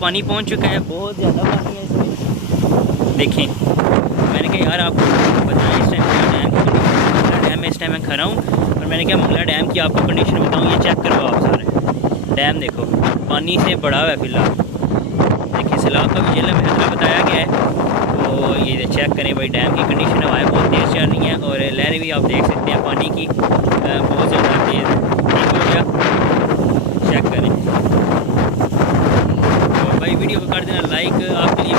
पानी पहुंच चुका है, बहुत ज़्यादा पानी है इसमें। देखें, मैंने कहा यार आपको बताएं इस टाइम क्या डैम की कंडीशन। मंगला डैम में इस टाइम मैं खड़ा हूँ और मैंने कहा मंगला डैम की आपको कंडीशन बताऊँ। ये चेक करो आप सारे, डैम देखो पानी से बड़ा हुआ है फिलहाल। देखिए सैलाब का भी ये महत्व बताया गया है, तो ये चेक करें भाई डैम की कंडीशन। हवाएं बहुत तेज़ चल रही हैं और लहरें भी आप देख सकते हैं पानी की बहुत ज़्यादा तेज़। ठीक हो गया, चेक करें। तो भाई वीडियो को कर देना लाइक, आपके लिए